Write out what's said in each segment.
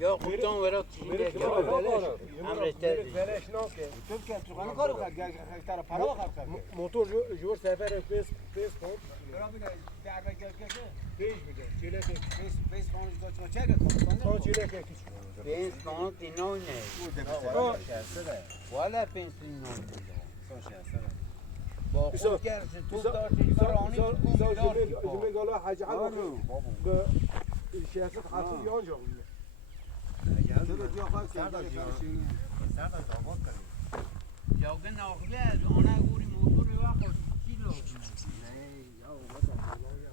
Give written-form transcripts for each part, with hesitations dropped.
یا خودتان ورا چیزی که موتور جور سفر پیس پمپ پیش میده چیله پیس پمپ چیله که پنس پانت اینو نه والا پنس اینو با خود کرد تو داشتی فرانی تو جمعه قالا حاج عبا به الشياسات حافظ يونجو جاگن آخله آنها گوری موتور وقت کیلو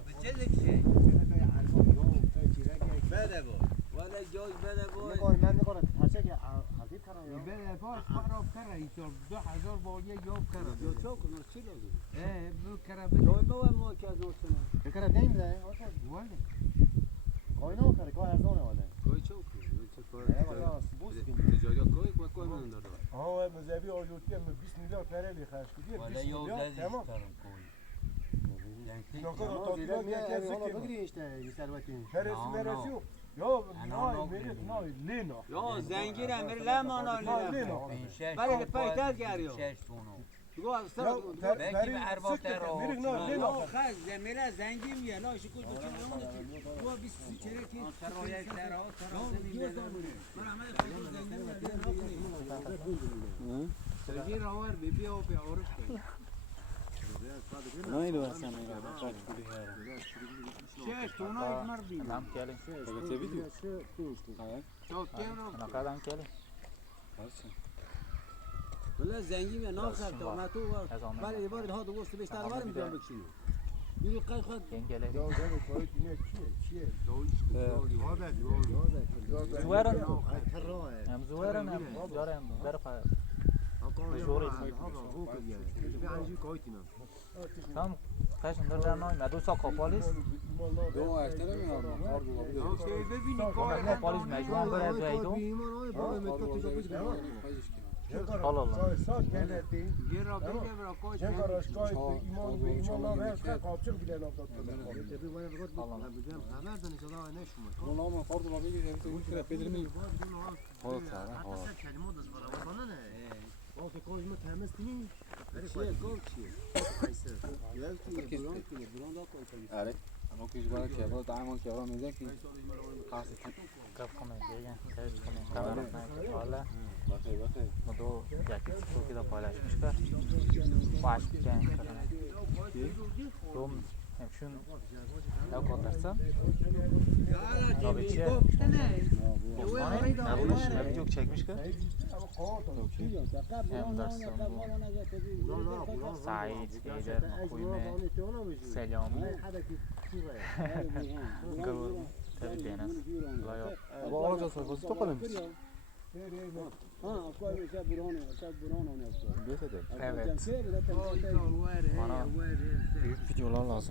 بچه دکشه بده با ولی جای بده با من میکنم هرچه که حضیب کنم بده باش خراب کرده ایتار 2000 بالیه یاب کرده یا چوک نو چی لازم بو کرده بده جای بول ما که از نوشتنه بکره دیم ده ولی کوی نو کرده کوی ارزانه ولی کوی چوک تجاری کوی کوی من داره ها مذهبی آجورتی هم 20 میلیارد پرلی خرج کردی 20 میلیارد تمام نکرد تا دیگه میاد که بگیریش ته ثروتی هرس مرسیو یا نای میرت نای لینا یا زنگیر امر لمانا لینا ولی پایتر گریو تو اصلا بگی به ارباب ترا لینا خز زمیر زنگی میه لا شکل تو چه تو 20 چهره کی ترا یک ترا زمین من عمل خود زنگی سرگی راور بی بی او به عرف نه ایدو اصلا میگم چاک بودی هر شش تو نه مردی نام کلی چه ویدیو تو کیم رو انا کدام کلی ولی زنگی می ناخر تو نه تو ولی یه بار ها دوست بیشتر وارم بیام بکشیم یه قای خود این کلی یا زنی کوی اینه چیه زوارن هم زوارن هم دارم در خواهد tam قشنگ در نای مدو سا کاپالیس دو احترام ببینی کار کاپالیس مجموعه برای جایدو حالا ساز کردی یه را بگم را کوی چه کارش کوی ایمان به ایمان نامه که قابچم گیره نامداد نام فرض ما میگه که پدر می خود سره ها که کوی مت همستنی چیه کوی چیه آره اما کیش برای که بود دائما که برای میزه کی خاص کف کنه دیگه تست کنه کاملا نه حالا بخیر مدو جاکت تو که پالاش میشه باش جنگ کنه دوم همشون لو کاترسا نابچه نبودش نبیجوک چکمیش که هم درستم بود سعید ایدر مخویمه سلامی گرور تبی دینست لایا با آرزو سرخوزی تو کنم evet bana büyük videolar lazım